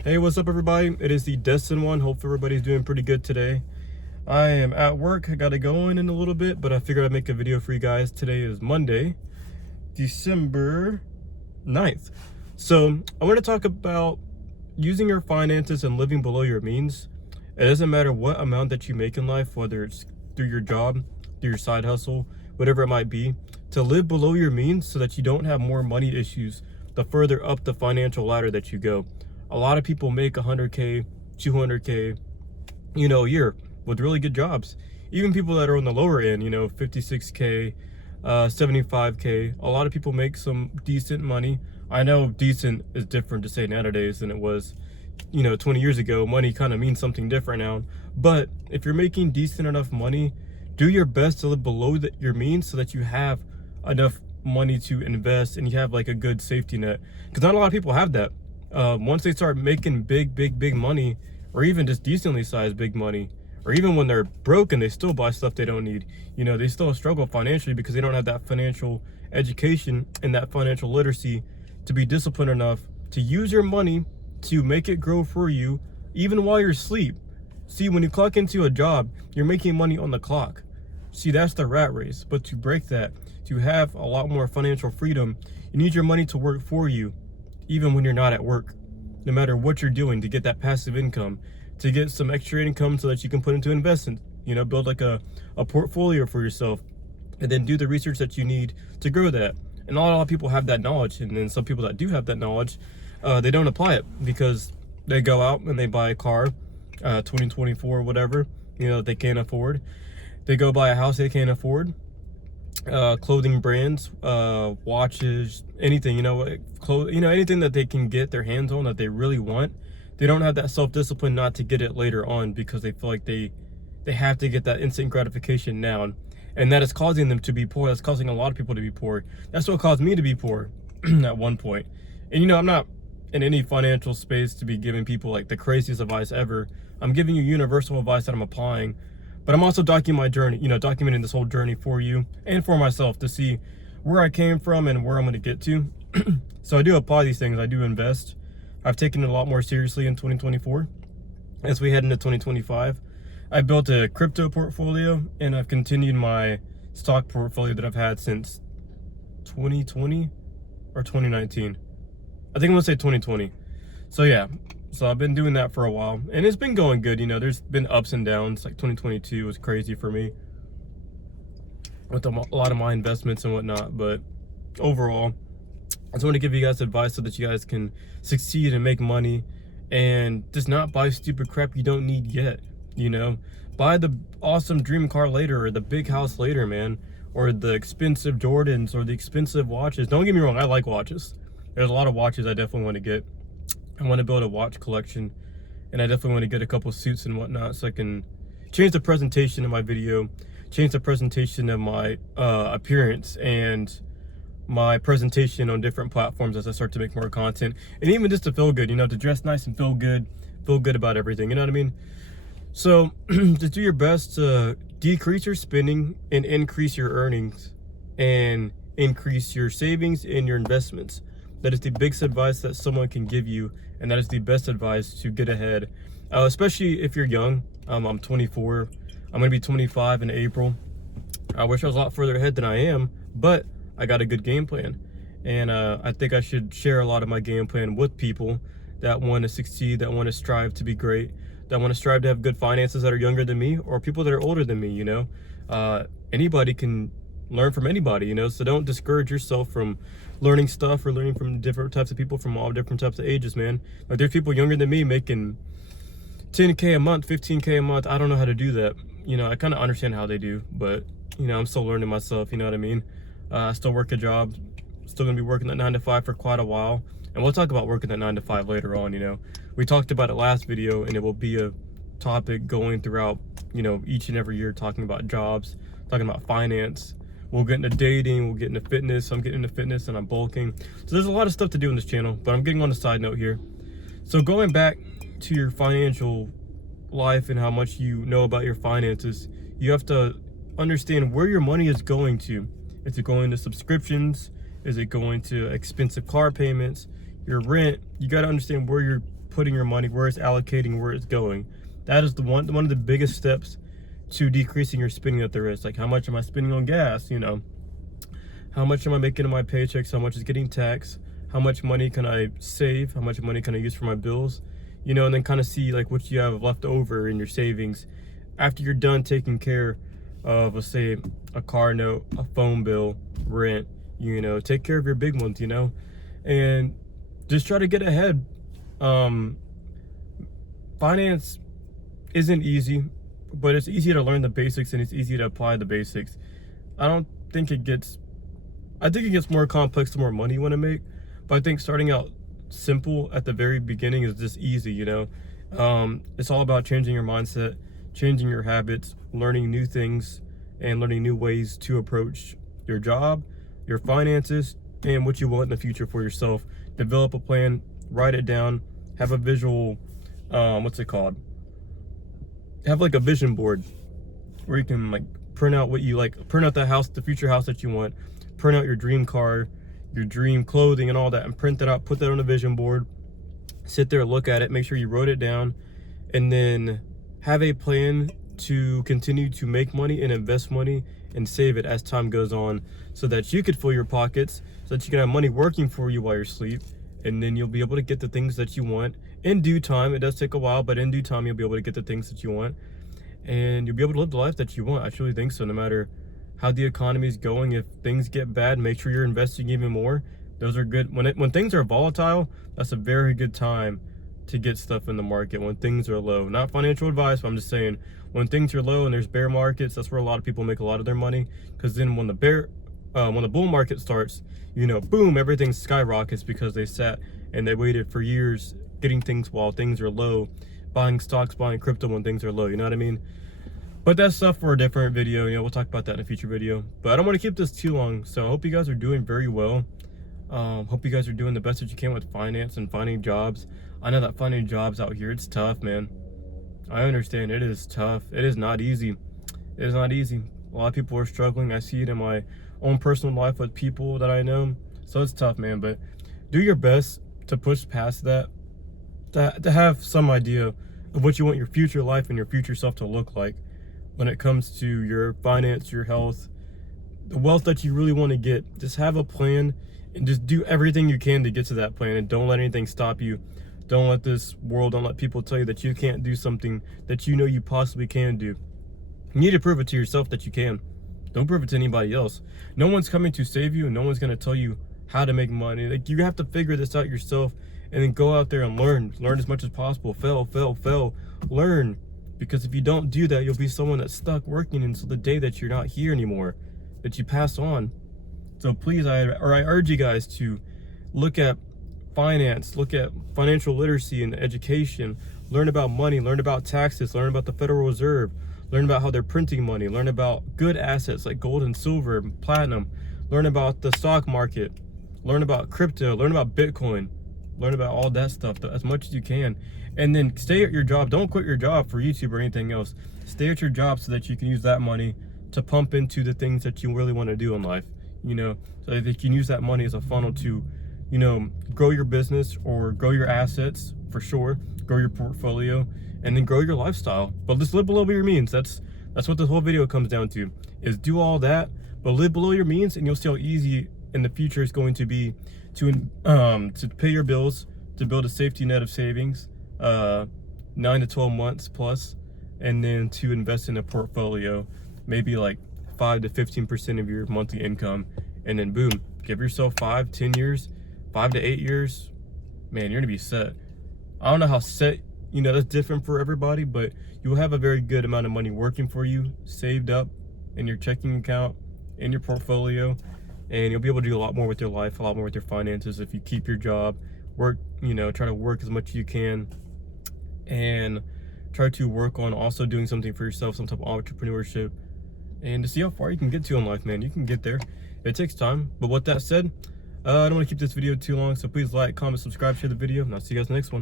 Hey, what's up, everybody? It is the Destin one. Hope everybody's doing pretty good today. I am at work. I gotta go in a little bit, but I figured I'd make a video for you guys. Today is Monday, December 9th. So I want to talk about using your finances and living below your means. It doesn't matter what amount that you make in life, whether it's through your job, through your side hustle, whatever it might be, to live below your means so that you don't have more money issues the further up the financial ladder that you go. A lot of people make 100K, 200K, a year with really good jobs. Even people that are on the lower end, 56K, 75K. A lot of people make some decent money. I know decent is different to say nowadays than it was, 20 years ago. Money kind of means something different now. But if you're making decent enough money, do your best to live below your means so that you have enough money to invest and you have like a good safety net. Because not a lot of people have that. Once they start making big money, or even just decently sized big money, or even when they're broken, they still buy stuff they don't need. They still struggle financially because they don't have that financial education and that financial literacy to be disciplined enough to use your money to make it grow for you, even while you're asleep. See, when you clock into a job, you're making money on the clock. See, that's the rat race. But to break that, to have a lot more financial freedom, you need your money to work for you, even when you're not at work. No matter what you're doing, to get that passive income, to get some extra income so that you can put into investment, build like a portfolio for yourself, and then do the research that you need to grow that. And not a lot of people have that knowledge. And then some people that do have that knowledge, they don't apply it because they go out and they buy a car, 2024, whatever, that they can't afford. They go buy a house they can't afford. Clothing brands, watches, anything, anything that they can get their hands on that they really want. They don't have that self-discipline not to get it later on because they feel like they have to get that instant gratification now. And that is causing them to be poor. That's causing a lot of people to be poor. That's what caused me to be poor at one point. And I'm not in any financial space to be giving people like the craziest advice ever. I'm giving you universal advice that I'm applying. But I'm also documenting my journey, documenting this whole journey for you and for myself to see where I came from and where I'm going to get to. So I do apply these things. I do invest. I've taken it a lot more seriously in 2024. As we head into 2025, I built a crypto portfolio and I've continued my stock portfolio that I've had since 2020 or 2019. I think I'm going to say 2020. So yeah. So I've been doing that for a while, and it's been going good. There's been ups and downs. Like 2022 was crazy for me with a lot of my investments and whatnot. But overall, I just want to give you guys advice so that you guys can succeed and make money and just not buy stupid crap you don't need yet. Buy the awesome dream car later, or the big house later, man, or the expensive Jordans or the expensive watches. Don't get me wrong, I like watches. There's a lot of watches I definitely want to get. I want to build a watch collection, and I definitely want to get a couple suits and whatnot so I can change the presentation of my video, change the presentation of my appearance and my presentation on different platforms as I start to make more content, and even just to feel good, to dress nice and feel good about everything, you know what I mean? So just do your best to decrease your spending and increase your earnings and increase your savings and your investments. That is the biggest advice that someone can give you, and that is the best advice to get ahead, especially if you're young. I'm 24. I'm going to be 25 in April. I wish I was a lot further ahead than I am, but I got a good game plan. And I think I should share a lot of my game plan with people that want to succeed, that want to strive to be great, that want to strive to have good finances, that are younger than me, or people that are older than me, Anybody can learn from anybody, so don't discourage yourself from learning stuff or learning from different types of people from all different types of ages, man. Like, there's people younger than me making 10K a month, 15K a month. I don't know how to do that. I kind of understand how they do, but I'm still learning myself, you know what I mean? I still work a job, still gonna be working that 9 to 5 for quite a while, and we'll talk about working that 9 to 5 later on. We talked about it last video, and it will be a topic going throughout, each and every year, talking about jobs, talking about finance. We'll get into dating, we'll get into fitness. I'm getting into fitness and I'm bulking. So there's a lot of stuff to do in this channel, but I'm getting on a side note here. So going back to your financial life and how much you know about your finances, you have to understand where your money is going to. Is it going to subscriptions? Is it going to expensive car payments? Your rent? You got to understand where you're putting your money, where it's allocating, where it's going. That is one of the biggest steps to decreasing your spending that there is. Like, how much am I spending on gas? You know, how much am I making in my paychecks? How much is getting taxed? How much money can I save? How much money can I use for my bills? You know, and then kind of see like what you have left over in your savings after you're done taking care of, let's say, a car note, a phone bill, rent. You know, take care of your big ones, you know, and just try to get ahead. Finance isn't easy, but it's easy to learn the basics and it's easy to apply the basics. I think it gets more complex the more money you want to make, but I think starting out simple at the very beginning is just easy, you know. It's all about changing your mindset, changing your habits, learning new things, and learning new ways to approach your job, your finances, and what you want in the future for yourself. Develop a plan, write it down, have a visual, what's it called? Have like a vision board where you can like print out what you like, print out the future house that you want, print out your dream car, your dream clothing and all that, and print that out, put that on a vision board, sit there, look at it, make sure you wrote it down, and then have a plan to continue to make money and invest money and save it as time goes on, so that you could fill your pockets, so that you can have money working for you while you're asleep, and then you'll be able to get the things that you want in due time. It does take a while, but in due time you'll be able to get the things that you want, and you'll be able to live the life that you want. I truly think so. No matter how the economy is going, if things get bad, make sure you're investing even more. Those are good. When things are volatile, that's a very good time to get stuff in the market. When things are low, not financial advice, but I'm just saying, when things are low and there's bear markets, that's where a lot of people make a lot of their money. Because then when the bull market starts, you know, boom, everything skyrockets because they sat and they waited for years getting things while things are low, buying stocks, buying crypto when things are low. You know what I mean? But that's stuff for a different video. You know, we'll talk about that in a future video. But I don't want to keep this too long. So I hope you guys are doing very well. Hope you guys are doing the best that you can with finance and finding jobs. I know that finding jobs out here, it's tough, man. I understand it is tough. It is not easy. It is not easy. A lot of people are struggling. I see it in my own personal life with people that I know. So it's tough, man. But do your best to push past that, to have some idea of what you want your future life and your future self to look like when it comes to your finance, your health, the wealth that you really want to get. Just have a plan and just do everything you can to get to that plan, and don't let anything stop you. Don't let this world, don't let people tell you that you can't do something that you know you possibly can do. You need to prove it to yourself that you can. Don't prove it to anybody else. No one's coming to save you, and no one's going to tell you how to make money. Like, you have to figure this out yourself, and then go out there and learn as much as possible. Fail, learn. Because if you don't do that, you'll be someone that's stuck working until the day that you're not here anymore, that you pass on. So please, I urge you guys to look at finance, look at financial literacy and education, learn about money, learn about taxes, learn about the Federal Reserve, learn about how they're printing money, learn about good assets like gold and silver and platinum, learn about the stock market, learn about crypto, learn about Bitcoin, learn about all that stuff as much as you can. And then stay at your job. Don't quit your job for YouTube or anything else. Stay at your job so that you can use that money to pump into the things that you really want to do in life, you know, so that you can use that money as a funnel to, you know, grow your business or grow your assets, for sure, grow your portfolio, and then grow your lifestyle. But just live below your means. That's what this whole video comes down to, is do all that, but live below your means, and you'll see how easy in the future it's going to be to pay your bills, to build a safety net of savings, 9 to 12 months plus, and then to invest in a portfolio, maybe like 5 to 15% of your monthly income, and then boom, give yourself 5-10 years, 5 to 8 years, man, you're gonna be set. I don't know how set, you know, that's different for everybody, but you'll have a very good amount of money working for you, saved up in your checking account, in your portfolio, and you'll be able to do a lot more with your life, a lot more with your finances if you keep your job, work, you know, try to work as much as you can, and try to work on also doing something for yourself, some type of entrepreneurship, and to see how far you can get to in life, man. You can get there. It takes time. But with that said, I don't want to keep this video too long, so please like, comment, subscribe, share the video, and I'll see you guys in the next one.